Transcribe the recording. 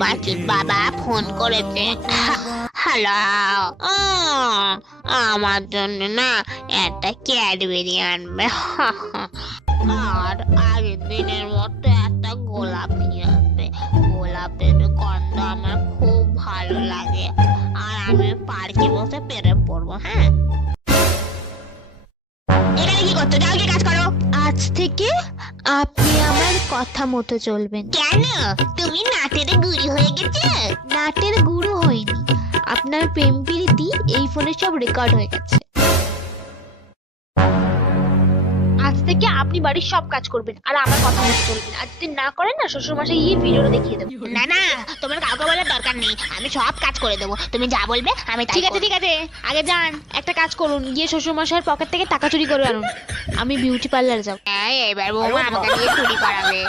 পাখির বাবা ফোন করেছে। হ্যালো, আমার জন্য না একটা ক্যাডবেরি আনবে, আর আগের দিনের মতো একটা গোলাপ নিয়ে আসবে। গোলাপের গন্ধ আমার খুব ভালো লাগে, আর আমি পার্কে বসে পেরে পড়বো। হ্যাঁ, এখানে কি করছো? যাও গিয়ে কাজ করো। আজ থেকে আপনি আমার কথা মতো চলবেন। কেন, তুমি নাটের গুড়ি হয়ে গেছে? নাটের গুরু হয়নি, আপনার প্রেম প্রীতি এই ফোনে সব রেকর্ড হয়ে গেছে। আজ থেকে আপনি বাড়ির সব কাজ করবেন আর আমার কথা মতো চলবেন। আর যদি না করেন না, শ্বশুর মশাই গিয়ে ভিডিওটা দেখিয়ে দেবো। না না, তোমার কাউকে বলার দরকার নেই, আমি সব কাজ করে দেবো। তুমি যা বলবে আমি তাই ঠিক আছে করবো। ঠিক আছে, আগে যান একটা কাজ করুন, গিয়ে শ্বশুর মশাইয়ের পকেট থেকে টাকা চুরি করে আনুন। আমি বিউটি পার্লারে যাবো। এবার বৌমা আমাকে দিয়ে চুরি করাবে।